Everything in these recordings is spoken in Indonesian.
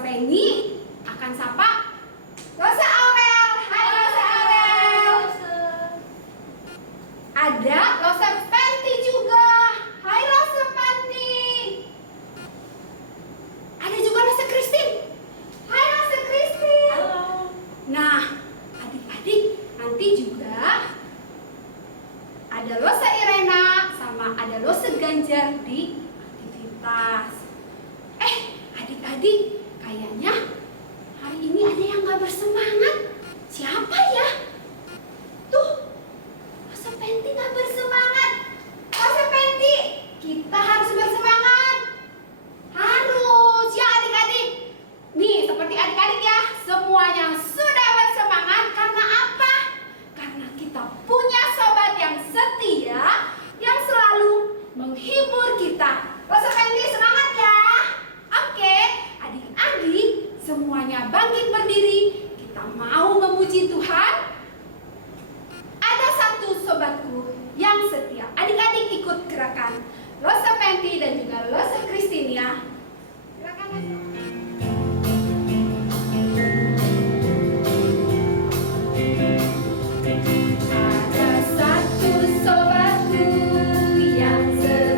Reni akan sapa Rosa Aurel. Hai Rosa Aurel. Ada Rosa Panti juga. Hai Rosa Panti. Ada juga Rosa Christine. Hai Rosa Christine. Halo. Nah, adik-adik nanti juga ada Rosa Irena sama ada Rosa Ganjar di aktivitas. Adik-adik, kayaknya hari ini ada yang gak bersemangat. Siapa ya? Tuh, Rosa Penti gak bersemangat. Rosa Penti, kita harus bersemangat. Harus ya adik-adik. Nih, seperti adik-adik ya, semuanya sudah bersemangat. Karena apa? Karena kita punya sobat yang setia, yang selalu menghibur kita. Rosa Penti, semangat ya. Oke, adik-adik semuanya bangkit berdiri. Kita mau memuji Tuhan. Ada satu sobatku yang setia. Adik-adik ikut gerakan Rosa Penti dan juga Rosa Christine ya. Gerakannya. Ada satu sobatku yang setia.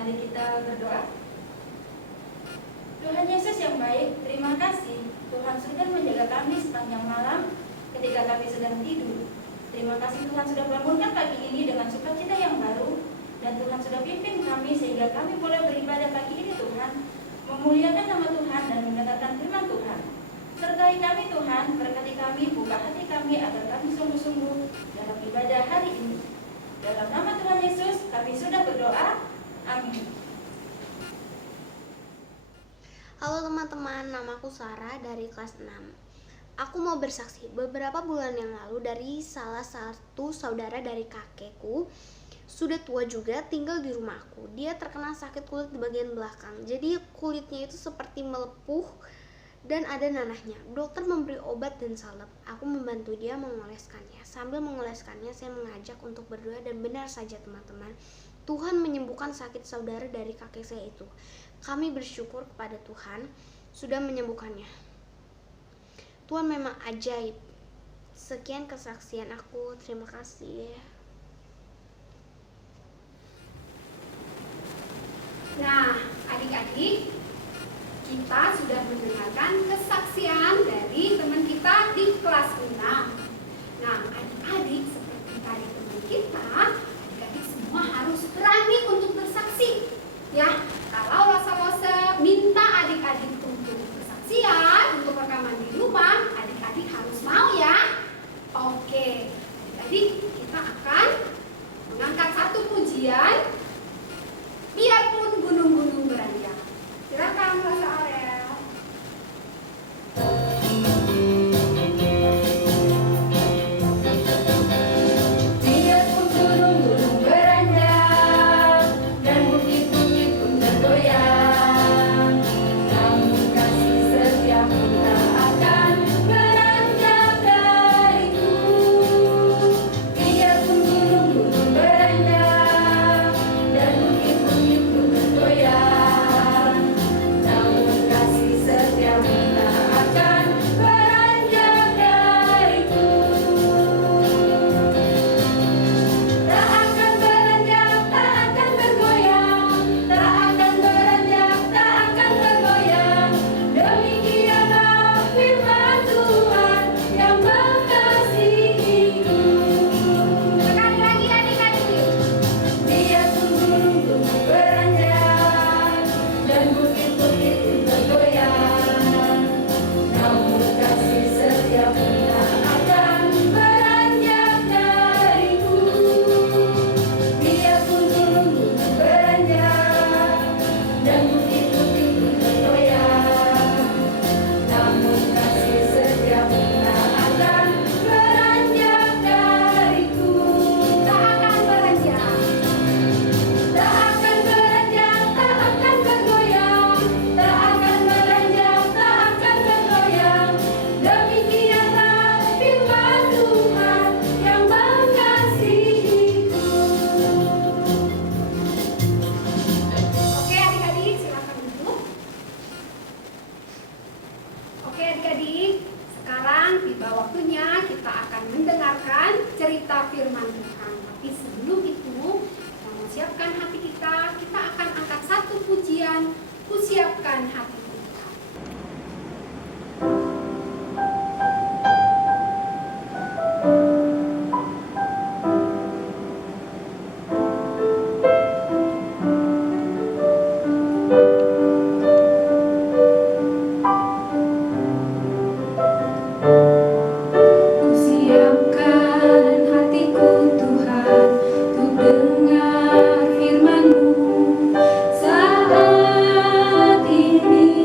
Mari kita berdoa. Tuhan Yesus yang baik, terima kasih Tuhan sudah menjaga kami sepanjang malam ketika kami sedang tidur. Terima kasih Tuhan sudah bangunkan pagi ini dengan sukacita yang baru, dan Tuhan sudah pimpin kami sehingga kami boleh beribadah pagi ini Tuhan, memuliakan nama Tuhan dan mendengarkan firman Tuhan. Sertai kami Tuhan, berkati kami, buka hati kami agar kami sungguh-sungguh dalam ibadah hari ini. Dalam nama Tuhan Yesus kami sudah berdoa. Amin. Halo teman-teman, namaku Sarah dari kelas 6. Aku mau bersaksi, beberapa bulan yang lalu dari salah satu saudara dari kakekku, sudah tua juga, tinggal di rumahku. Dia terkena sakit kulit di bagian belakang, jadi kulitnya itu seperti melepuh dan ada nanahnya. Dokter memberi obat dan salep. Aku membantu dia mengoleskannya. Sambil mengoleskannya, saya mengajak untuk berdoa, dan benar saja teman-teman, Tuhan menyembuhkan sakit saudara dari kakek saya itu. Kami bersyukur kepada Tuhan sudah menyembuhkannya. Tuhan memang ajaib. Sekian kesaksian aku. Terima kasih. Nah, adik-adik, kita sudah mendengarkan kesaksian dari teman kita di kelas 6. Nah, adik-adik, seperti tadi teman kita, adik-adik semua harus berani untuk bersaksi. Ya, kalau Rosa minta adik Jadi kita akan mengangkat satu pujian, biarpun gunung-gunung beranjak. Silakan Kelas Arel. Biarpun gunung-gunung beranjak dan bukit-bukit pun bergoyang, namun kasih setiamu tak akan beranjak dariku. Biarpun gunung-gunung beranjak dan bukit-bukit pun bergoyang, namun kasih setiamu tak akan beranjak dariku. Tak akan beranjak, tak akan bergoyang, tak akan beranjak, tak akan bergoyang. Demikianlah firman Tuhan yang mengasihiku. Sekali lagi adik-adik. Biarpun gunung-gunung beranjak dan bukit-bukit pun bergoyang, namun kasih setiamu tak akan beranjak dariku. Biarpun gunung-gunung beranjak dan bukit-bukit pun bergoyang, namun kasih setiamu tak akan beranjak dariku. Tak akan beranjak. Tak akan beranjak, tak akan bergoyang, tak akan beranjak, tak akan bergoyang. Demikianlah firman Tuhan yang mengasihiku. Oke adik-adik, silakan duduk. Oke adik-adik, sekarang tiba waktunya kita akan mendengarkan cerita firman Tuhan. Tapi sebelum itu, kita mau siapkan hati kita akan angkat satu pujian, Kusiapkan hatiku. Kusiapkan hatiku Tuhan untuk dengar firman-Mu saat ini.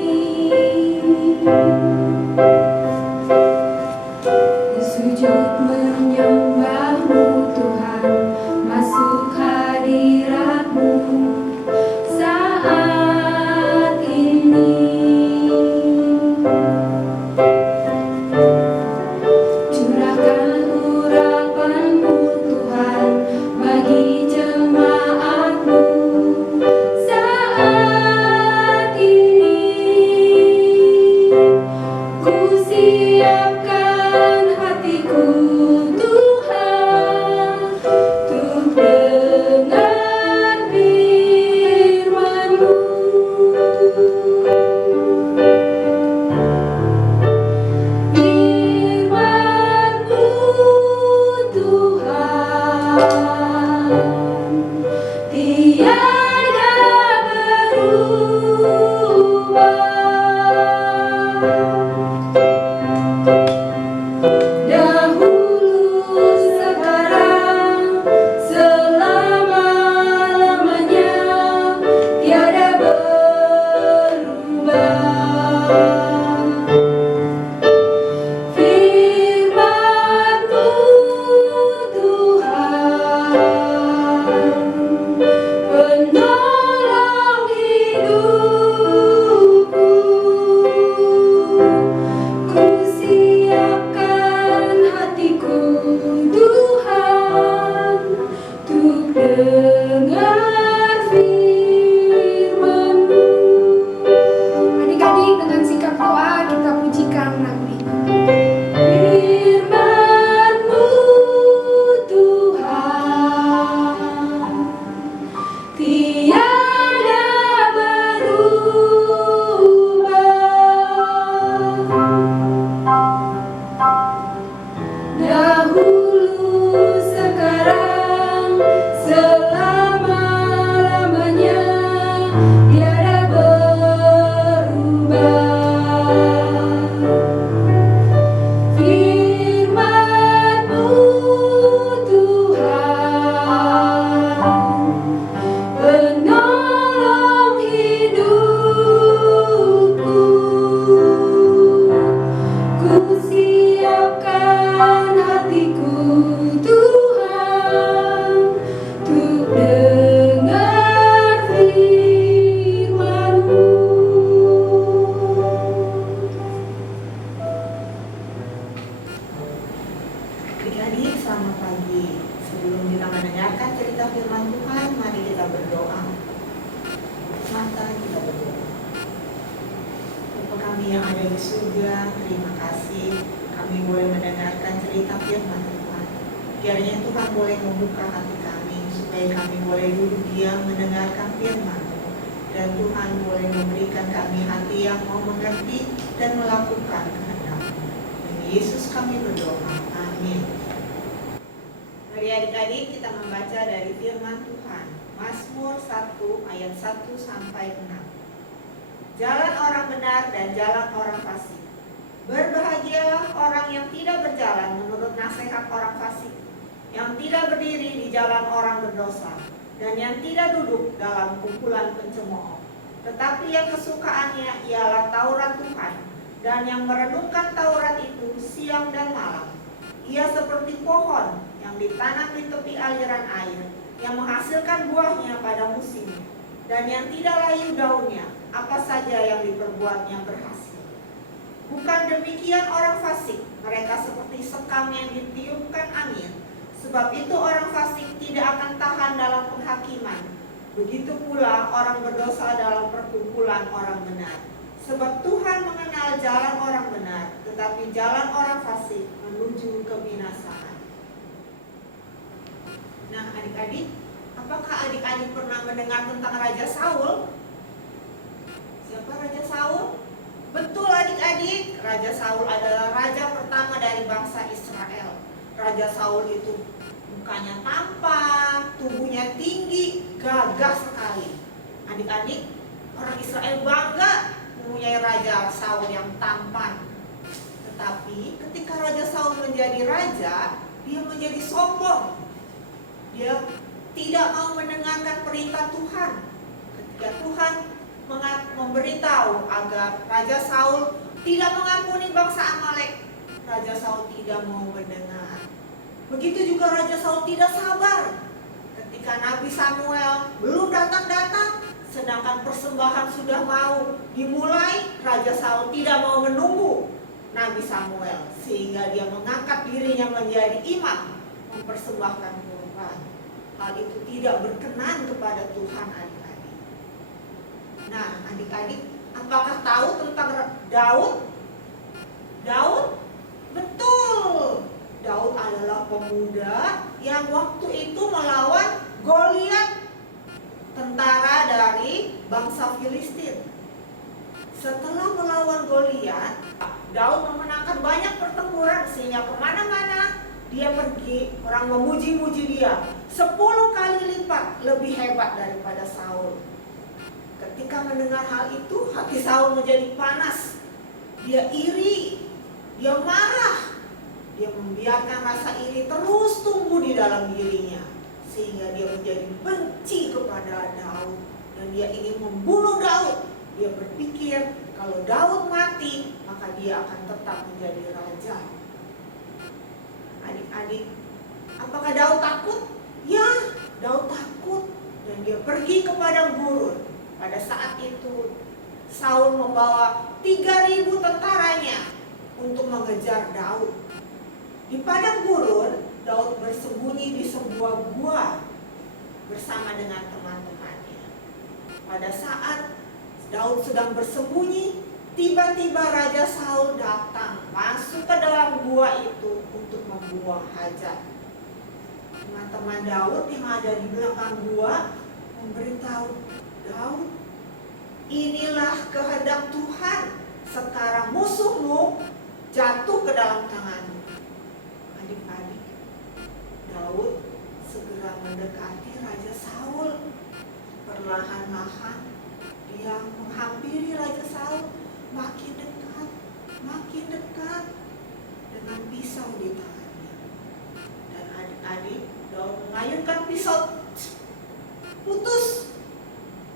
kami yang ada di surga, terima kasih kami boleh mendengarkan cerita firman Tuhan. Kiranya Tuhan boleh membuka hati kami supaya kami boleh duduk diam mendengarkan firman. Dan Tuhan boleh memberikan kami hati yang mau mengerti dan melakukan kehendak-Mu. Demi Yesus kami berdoa. Amin. Mari adik-adik kita membaca dari firman Tuhan. Mazmur 1 ayat 1 sampai 6. Jalan orang benar dan jalan orang fasik. Berbahagialah orang yang tidak berjalan menurut nasihat orang fasik, yang tidak berdiri di jalan orang berdosa, dan yang tidak duduk dalam kumpulan pencemooh. Tetapi yang kesukaannya ialah Taurat Tuhan, dan yang merenungkan Taurat itu siang dan malam. Ia seperti pohon yang ditanam di tepi aliran air, yang menghasilkan buahnya pada musimnya, dan yang tidak layu daunnya, apa saja yang diperbuatnya berhasil. Bukan demikian orang fasik, mereka seperti sekam yang ditiupkan angin. Sebab itu orang fasik tidak akan tahan dalam penghakiman. Begitu pula orang berdosa dalam perkumpulan orang benar. Sebab Tuhan mengenal jalan orang benar, tetapi jalan orang fasik menuju kebinasaan. Nah adik-adik, apakah adik-adik pernah mendengar tentang Raja Saul? Siapa Raja Saul? Betul adik-adik, Raja Saul adalah raja pertama dari bangsa Israel. Raja Saul itu mukanya tampan, tubuhnya tinggi, gagah sekali. Adik-adik, orang Israel bangga mempunyai Raja Saul yang tampan. Tetapi ketika Raja Saul menjadi raja, dia menjadi sombong. Dia tidak mau mendengarkan perintah Tuhan. Ketika Tuhan memberitahu agar Raja Saul tidak mengampuni bangsa Amalek, Raja Saul tidak mau mendengar. Begitu juga Raja Saul tidak sabar. Ketika Nabi Samuel belum datang-datang, sedangkan persembahan sudah mau dimulai, Raja Saul tidak mau menunggu Nabi Samuel, sehingga dia mengangkat dirinya menjadi imam, mempersembahkan korban. Hal itu tidak berkenan kepada Tuhan adik-adik. Nah adik-adik, apakah tahu tentang Daud? Daud? Betul, Daud adalah pemuda yang waktu itu melawan Goliat, tentara dari bangsa Filistin. Setelah melawan Goliat, Daud memenangkan banyak pertempuran sehingga kemana-mana dia pergi, orang memuji-muji dia 10 kali lipat lebih hebat daripada Saul. Ketika mendengar hal itu, hati Saul menjadi panas. Dia iri, dia marah. Dia membiarkan rasa iri terus tumbuh di dalam dirinya, sehingga dia menjadi benci kepada Daud dan dia ingin membunuh Daud. Dia berpikir kalau Daud mati, maka dia akan tetap menjadi raja. Adik-adik, apakah Daud takut? Ya, Daud takut dan dia pergi ke padang gurun. Pada saat itu Saul membawa 3.000 tentaranya untuk mengejar Daud. Di padang gurun, Daud bersembunyi di sebuah gua bersama dengan teman-temannya. Pada saat Daud sedang bersembunyi, tiba-tiba Raja Saul datang masuk ke dalam gua itu untuk membuang hajat. Teman-teman Daud yang ada di belakang gua memberitahu Daud, inilah kehendak Tuhan, sekarang musuhmu jatuh ke dalam tanganmu. Adik-adik, Daud segera mendekati Raja Saul. Perlahan-lahan dia menghampiri Raja Saul, makin dekat dengan pisau di tangannya. Dan adik-adik, Daud mengayunkan pisau, putus.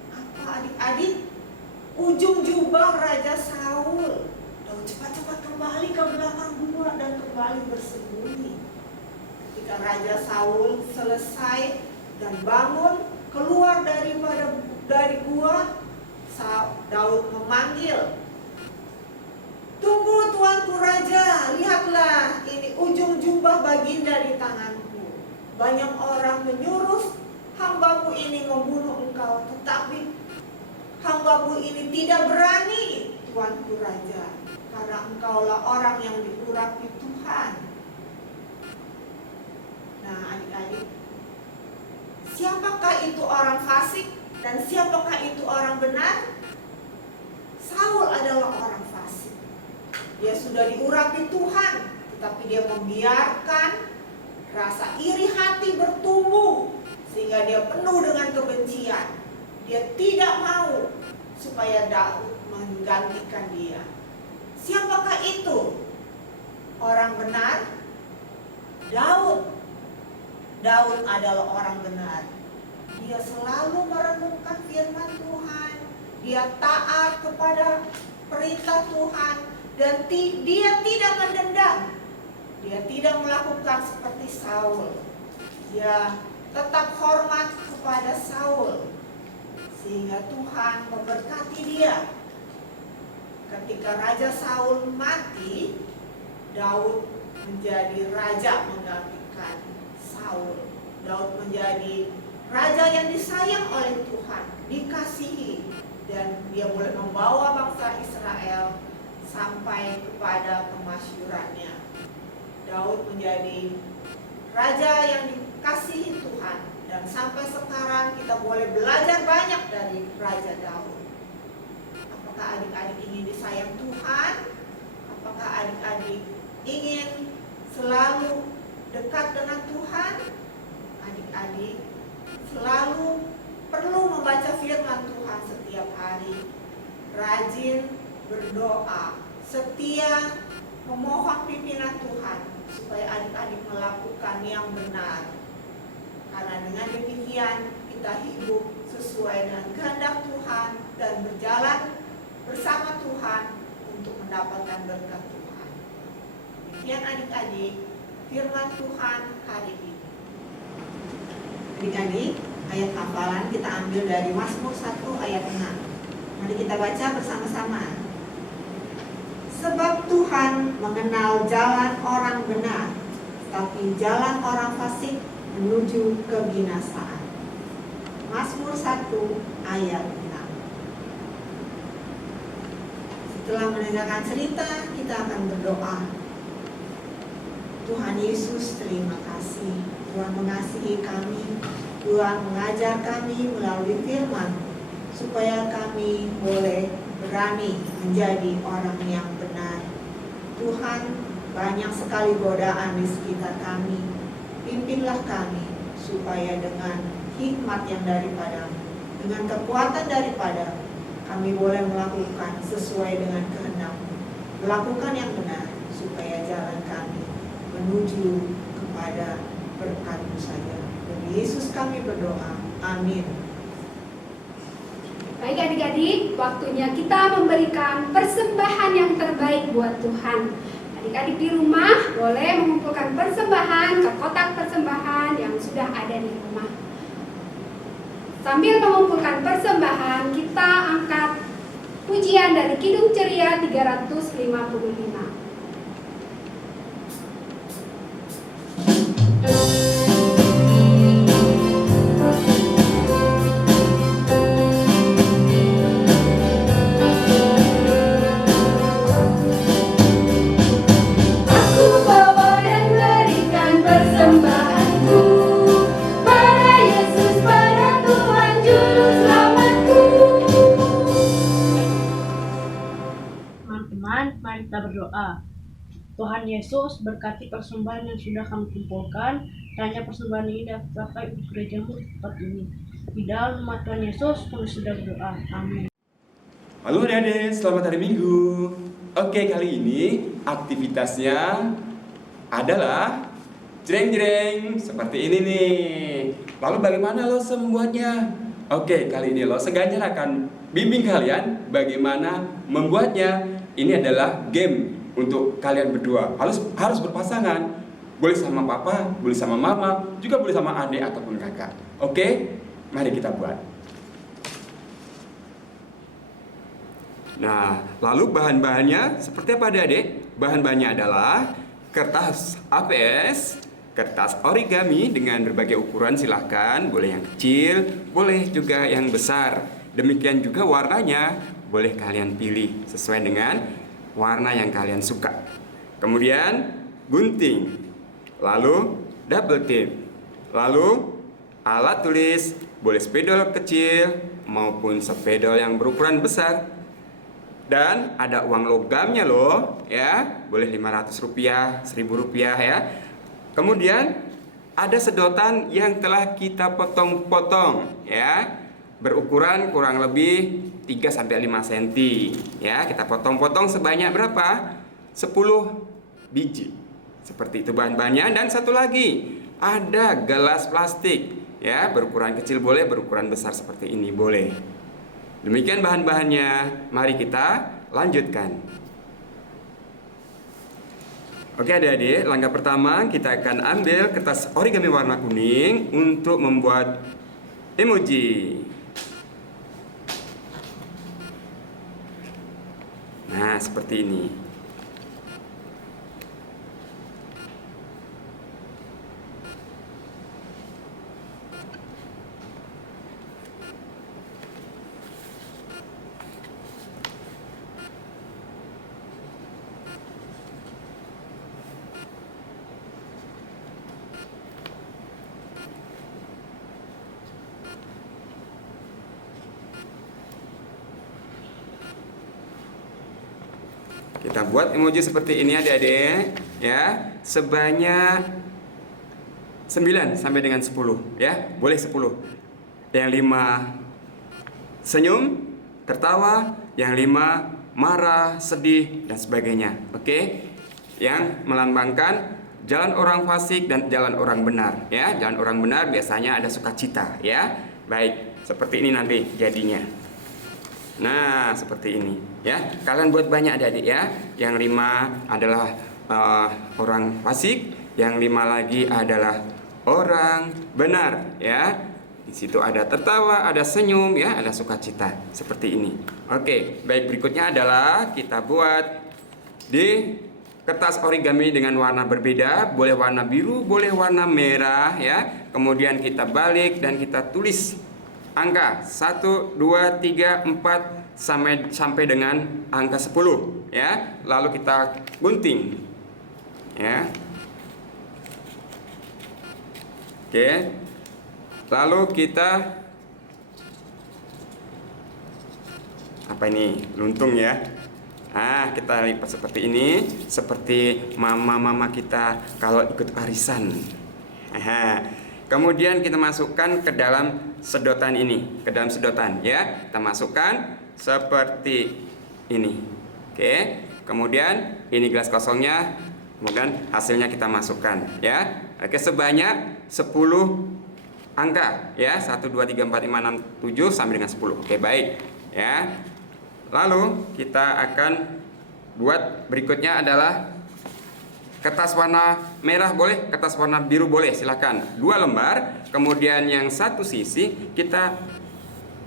Apa adik-adik? Ujung jubah Raja Saul. Daud cepat-cepat kembali ke belakang gua dan kembali bersembunyi. Ketika Raja Saul selesai dan bangun keluar dari gua, Daud memanggil, "Tunggu tuanku Raja, lihatlah ini ujung jubah baginda di tanganku. Banyak orang menyuruh hambamu ini membunuh engkau, tetapi hambamu ini tidak berani, tuanku. Tuanku Raja, karena Engkaulah orang yang diurapi Tuhan. Nah, adik-adik, siapakah itu orang fasik dan siapakah itu orang benar? Saul adalah orang fasik. Dia sudah diurapi Tuhan, tetapi dia membiarkan rasa iri hati bertumbuh sehingga dia penuh dengan kebencian. Dia tidak mau supaya Daud menggantikan dia. Siapakah itu orang benar? Daud. Daud adalah orang benar. Dia selalu merenungkan firman Tuhan. Dia taat kepada perintah Tuhan dan dia tidak mendendam. Dia tidak melakukan seperti Saul. Dia tetap hormat kepada Saul sehingga Tuhan memberkati dia. Ketika Raja Saul mati, Daud menjadi raja menggantikan Saul. Daud menjadi raja yang disayang oleh Tuhan, dikasihi, dan dia boleh membawa bangsa Israel sampai kepada kemasyurannya. Daud menjadi raja yang dikasihi Tuhan, dan sampai sekarang kita boleh belajar banyak dari Raja Daud. Apakah adik-adik ingin disayang Tuhan? Apakah adik-adik ingin selalu dekat dengan Tuhan? Adik-adik selalu perlu membaca firman Tuhan setiap hari, rajin berdoa, setia memohon pimpinan Tuhan supaya adik-adik melakukan yang benar. Karena dengan demikian kita hidup sesuai dengan kehendak Tuhan dan berjalan bersama Tuhan untuk mendapatkan berkat Tuhan. Demikian adik-adik firman Tuhan hari ini. Adik-adik, ayat hafalan kita ambil dari Mazmur 1 ayat 6. Mari kita baca bersama-sama. Sebab Tuhan mengenal jalan orang benar, tapi jalan orang fasik menuju kebinasaan. Mazmur 1 ayat 6. Setelah mendengarkan cerita, kita akan berdoa. Tuhan Yesus, terima kasih. Tuhan mengasihi kami. Tuhan mengajar kami melalui firman supaya kami boleh berani menjadi orang yang benar. Tuhan, banyak sekali godaan di sekitar kami. Pimpinlah kami supaya dengan hikmat yang daripadamu, dengan kekuatan daripadamu, kami boleh melakukan sesuai dengan kehendak-Mu, melakukan yang benar supaya jalan kami menuju kepada berkat-Mu saja. Demi Yesus kami berdoa. Amin. Baik adik-adik, waktunya kita memberikan persembahan yang terbaik buat Tuhan. Adik-adik di rumah boleh mengumpulkan persembahan ke kotak persembahan yang sudah ada di rumah. Sambil mengumpulkan persembahan, kita angkat pujian dari Kidung Ceria 355. Mari kita berdoa. Tuhan Yesus, berkati persembahan yang sudah kami kumpulkan, hanya persembahan ini dapat terpakai untuk gereja-Mu tempat ini. Di dalam nama Tuhan Yesus, kami sudah berdoa. Amin. Halo adik-adik, selamat hari Minggu. Oke, kali ini aktivitasnya adalah jreng-jreng seperti ini nih. Lalu bagaimana lo membuatnya? Oke, kali ini lo sengaja akan bimbing kalian bagaimana membuatnya. Ini adalah game untuk kalian berdua. Harus berpasangan. Boleh sama papa, boleh sama mama, juga boleh sama adik ataupun kakak. Oke, mari kita buat. Nah, lalu bahan-bahannya seperti apa adik-adik? Bahan-bahannya adalah kertas APS, kertas origami dengan berbagai ukuran, silahkan. Boleh yang kecil, boleh juga yang besar. Demikian juga warnanya, boleh kalian pilih sesuai dengan warna yang kalian suka. Kemudian gunting, lalu double tip, lalu alat tulis, boleh spidol kecil maupun spidol yang berukuran besar. Dan ada uang logamnya loh, ya. Boleh Rp500, Rp1.000 ya. Kemudian ada sedotan yang telah kita potong-potong, ya. Berukuran kurang lebih 3-5 cm, ya. Kita potong-potong sebanyak berapa? 10 biji. Seperti itu bahan-bahannya. Dan satu lagi, ada gelas plastik, ya. Berukuran kecil boleh, berukuran besar seperti ini boleh. Demikian bahan-bahannya. Mari kita lanjutkan. Oke adik-adik, langkah pertama kita akan ambil kertas origami warna kuning untuk membuat emoji. Nah, seperti ini. Kita buat emoji seperti ini adik-adik, ya. Sebanyak 9 sampai dengan 10, ya. Boleh 10. Yang 5 senyum, tertawa, yang 5 marah, sedih dan sebagainya. Oke? Yang melambangkan jalan orang fasik dan jalan orang benar, ya. Jalan orang benar biasanya ada sukacita, ya. Baik, seperti ini nanti jadinya. Nah, seperti ini, ya. Kalian buat banyak adik-adik, ya. Yang 5 adalah orang fasik, yang 5 lagi adalah orang benar, ya. Di situ ada tertawa, ada senyum, ya, ada sukacita, seperti ini. Oke, baik, berikutnya adalah kita buat di kertas origami dengan warna berbeda, boleh warna biru, boleh warna merah, ya. Kemudian kita balik dan kita tulis angka 1, 2, 3, 4 sampai dengan angka 10, ya. Lalu kita gunting, ya. Oke. Lalu kita apa ini? Luntung, ya. Nah, kita lipat seperti ini, seperti mama-mama kita kalau ikut arisan. Kemudian kita masukkan ke dalam sedotan ini, ke dalam sedotan, ya. Kita masukkan seperti ini. Oke. Kemudian ini gelas kosongnya, kemudian hasilnya kita masukkan, ya. Oke, sebanyak 10 angka, ya. 1 2 3 4 5 6 7 sampai dengan 10. Oke, baik, ya. Lalu kita akan buat berikutnya adalah kertas warna merah boleh, kertas warna biru boleh, silakan. 2 lembar, kemudian yang satu sisi kita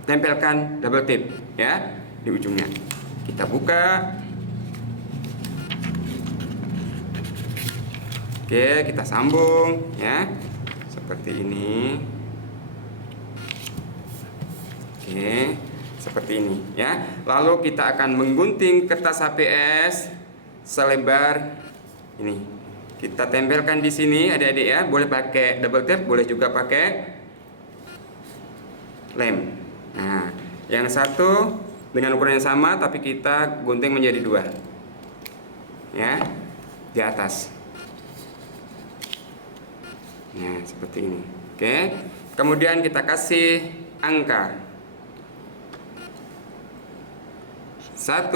tempelkan double tip, ya, di ujungnya. Kita buka. Oke, kita sambung, ya. Seperti ini. Oke, seperti ini, ya. Lalu kita akan menggunting kertas HPS selebar ini. Kita tempelkan di sini adik-adik, ya. Boleh pakai double tape, boleh juga pakai lem. Nah, yang satu dengan ukuran yang sama tapi kita gunting menjadi 2, ya, di atas. Nah, seperti ini. Oke. Kemudian kita kasih angka 1.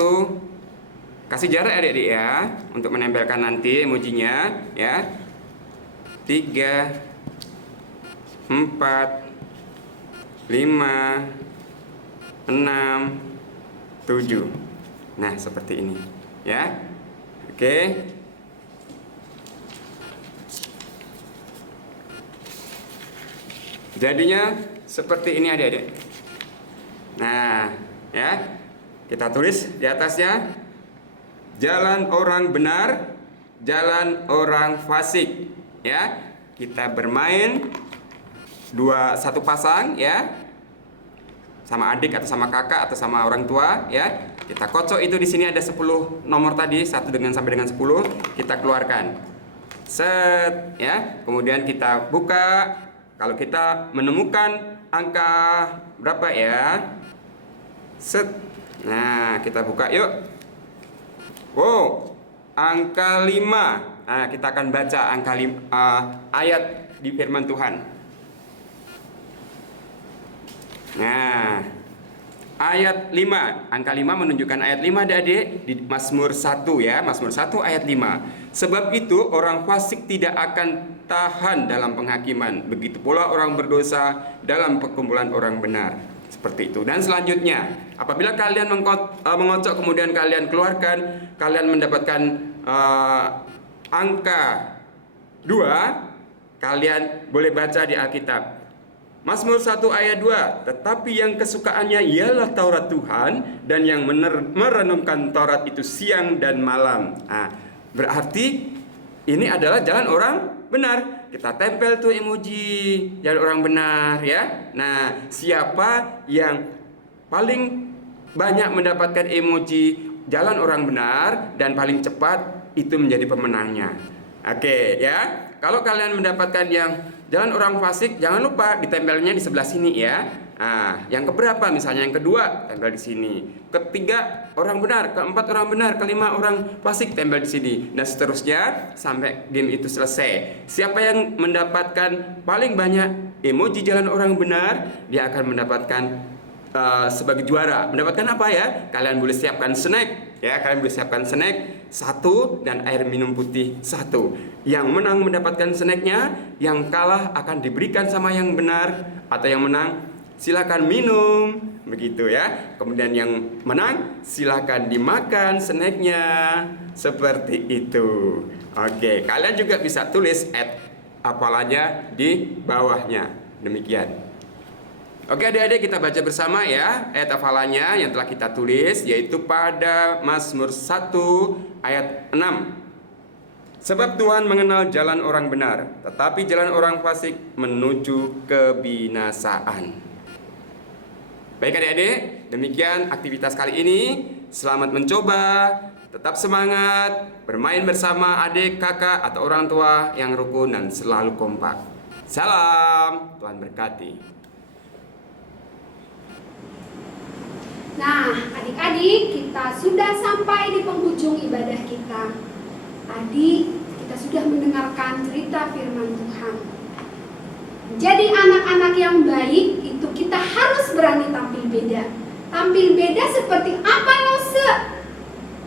Kasih jarak adik-adik, ya, untuk menempelkan nanti emojinya, ya. 3 4 5 6 7. Nah, seperti ini, ya. Oke. Jadinya seperti ini adik-adik. Nah, ya. Kita tulis di atasnya jalan orang benar, jalan orang fasik, ya. Kita bermain satu pasang, ya. sama adik atau sama kakak atau sama orang tua ya. Kita kocok itu di sini ada 10 nomor tadi, 1 sampai dengan 10 kita keluarkan. Set ya. Kemudian kita buka. Kalau kita menemukan angka berapa ya? Set. Nah, kita buka yuk. Wow, angka 5. Nah, kita akan baca angka 5, ayat di firman Tuhan. Nah, ayat 5. Angka 5 menunjukkan ayat 5 adik-adik di Mazmur 1 ya. Mazmur 1 ayat 5. Sebab itu orang fasik tidak akan tahan dalam penghakiman. Begitu pula orang berdosa dalam perkumpulan orang benar. Seperti itu. Dan selanjutnya, apabila kalian mengocok kemudian kalian keluarkan, kalian mendapatkan angka 2, kalian boleh baca di Alkitab. Mazmur 1 ayat 2, tetapi yang kesukaannya ialah Taurat Tuhan, dan yang merenungkan Taurat itu siang dan malam. Nah, berarti ini adalah jalan orang benar. Kita tempel tuh emoji jalan orang benar ya. Nah, siapa yang paling banyak mendapatkan emoji jalan orang benar dan paling cepat, itu menjadi pemenangnya. Oke ya. Kalau kalian mendapatkan yang jalan orang fasik, jangan lupa ditempelnya di sebelah sini ya. Nah, yang keberapa misalnya yang kedua tempel di sini. Ketiga orang benar, keempat orang benar, kelima orang fasik tempel di sini, dan seterusnya sampai game itu selesai. Siapa yang mendapatkan paling banyak emoji jalan orang benar, dia akan mendapatkan sebagai juara. Mendapatkan apa ya? Kalian boleh siapkan snack ya, kalian boleh siapkan snack 1 dan air minum putih 1. Yang menang mendapatkan snacknya, yang kalah akan diberikan sama yang benar, atau yang menang silakan minum, begitu ya. Kemudian yang menang silakan dimakan snacknya, seperti itu. Oke, kalian juga bisa tulis hafalannya di bawahnya. Demikian. Oke adik-adik, kita baca bersama ya ayat hafalannya yang telah kita tulis, yaitu pada Mazmur 1 ayat 6. Sebab Tuhan mengenal jalan orang benar, tetapi jalan orang fasik menuju kebinasaan. Baik adik-adik, demikian aktivitas kali ini. Selamat mencoba, tetap semangat, bermain bersama adik, kakak, atau orang tua yang rukun dan selalu kompak. Salam, Tuhan berkati. Nah, adik-adik, kita sudah sampai di penghujung ibadah kita. Tadi kita sudah mendengarkan cerita firman Tuhan. Jadi anak-anak yang baik itu kita harus berani tampil beda. Tampil beda seperti apa, Nose?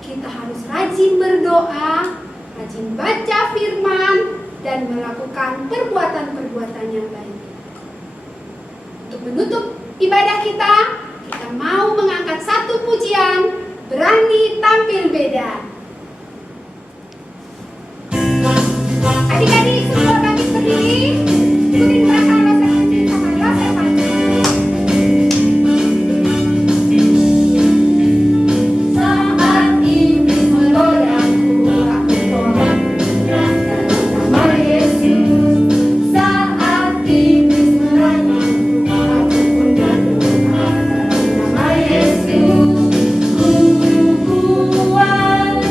Kita harus rajin berdoa, rajin baca firman, dan melakukan perbuatan-perbuatan yang baik. Untuk menutup ibadah kita mau mengangkat satu pujian, berani tampil beda. Adik-adik semua bangkit berdiri, ikutin gerakan laser kucing sama laser pancing. Saat iblis menggodaku, aku tolak dengan nama Yesus. Saat iblis meraguku, aku pun berdoa. Yesus, ku kuat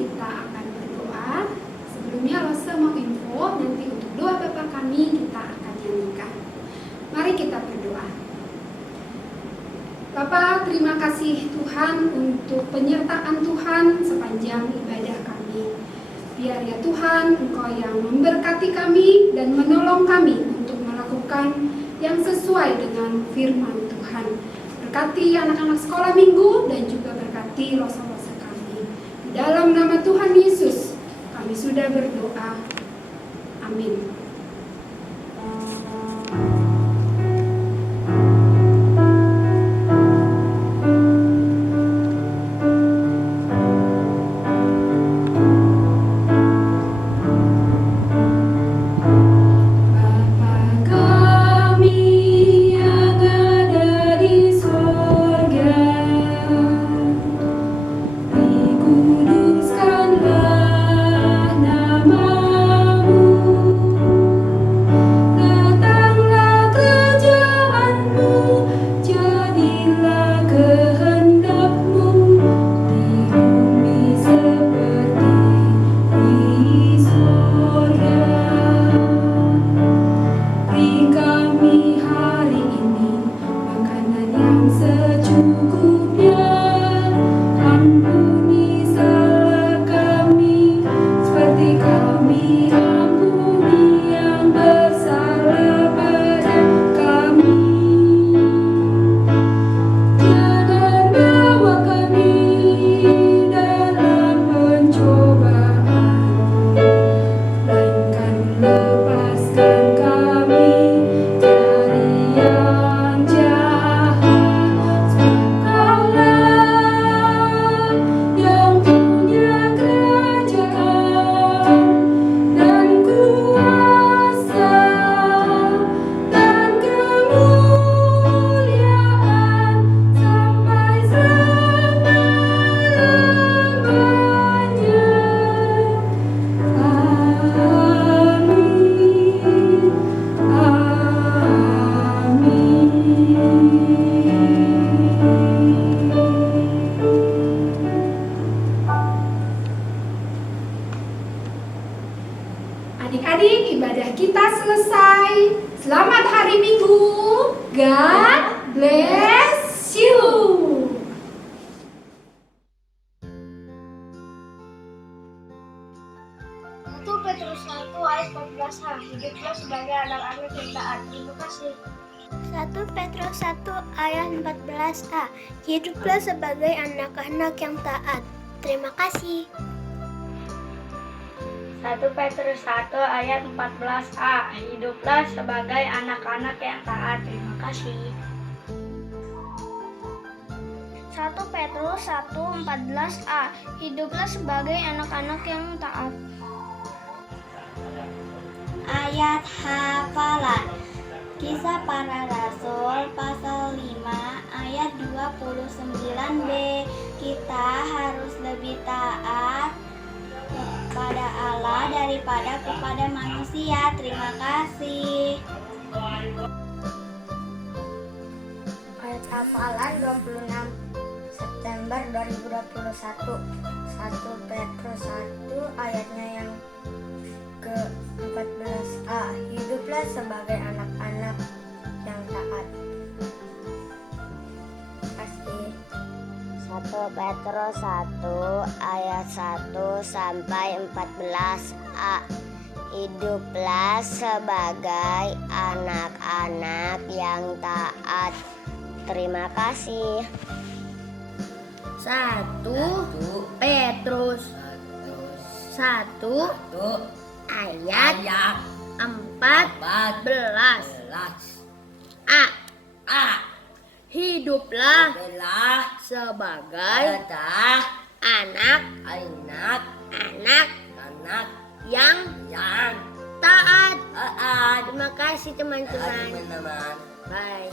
kita akan berdoa. Sebelumnya Rosa mau info, nanti untuk doa Bapa kami kita akan nyanyikan. Mari kita berdoa. Bapa, terima kasih Tuhan untuk penyertaan Tuhan sepanjang ibadah kami. Biar ya Tuhan, Engkau yang memberkati kami dan menolong kami untuk melakukan yang sesuai dengan firman Tuhan. Berkati anak-anak sekolah minggu dan juga berkati rosa-rosa kami. Di dalam nama Tuhan Yesus, kami sudah berdoa. Amin. Adik-adik, ibadah kita selesai. Selamat hari Minggu. God bless you. 1 Petrus 1 ayat 14a. Hiduplah sebagai anak-anak yang taat. Terima kasih. 1 Petrus 1 ayat 14a. Hiduplah sebagai anak-anak yang taat. Terima kasih. 1 Petrus 1 ayat 14a. Hiduplah sebagai anak-anak yang taat. Terima kasih. 1 Petrus 1 14a. Hiduplah sebagai anak-anak yang taat. Ayat hafalan. Kisah Para Rasul pasal 5 ayat 29b. Kita harus lebih taat kepada Allah daripada kepada manusia. Terima kasih. Ayat hafalan 26 September 2021. 1 Petrus 1 ayatnya yang ke-14a. Hiduplah sebagai anak-anak yang taat. Kasih. 1 Petrus 1 ayat 1 sampai 14a. Hiduplah sebagai anak-anak yang taat. Terima kasih. 1 Petrus 1 ayat 14 A. Hiduplah sebagai anak-anak yang taat. Terima kasih teman-teman. Bye.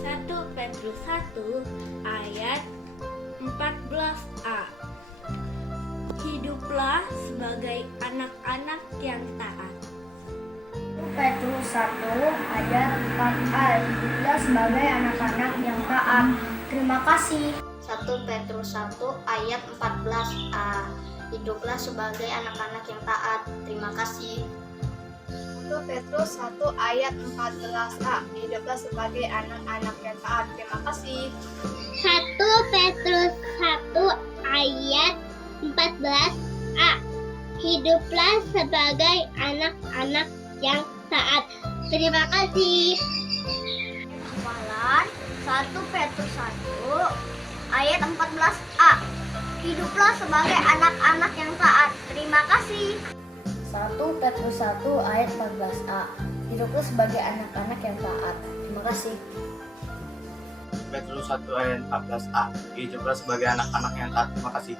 1 Petrus 1 ayat 14a. Hiduplah sebagai anak-anak yang taat. Petrus 1 ayat 4a. Hiduplah sebagai anak-anak yang taat. Terima kasih. 1 Petrus 1 ayat 14a. Hiduplah sebagai anak-anak yang taat. Terima kasih. 1 Petrus 1 ayat 14a. Hiduplah sebagai anak-anak yang taat. Terima kasih. 1 Petrus 1 ayat 14a. Hiduplah sebagai anak-anak yang taat. Terima kasih. Hafalan 1 Petrus 1 ayat 14a. Hiduplah sebagai anak-anak yang taat. Terima kasih. 1 Petrus 1 ayat 14a. Hiduplah sebagai anak-anak yang taat. Terima kasih. Petrus 1 ayat 14a. Hiduplah sebagai anak-anak yang taat. Terima kasih.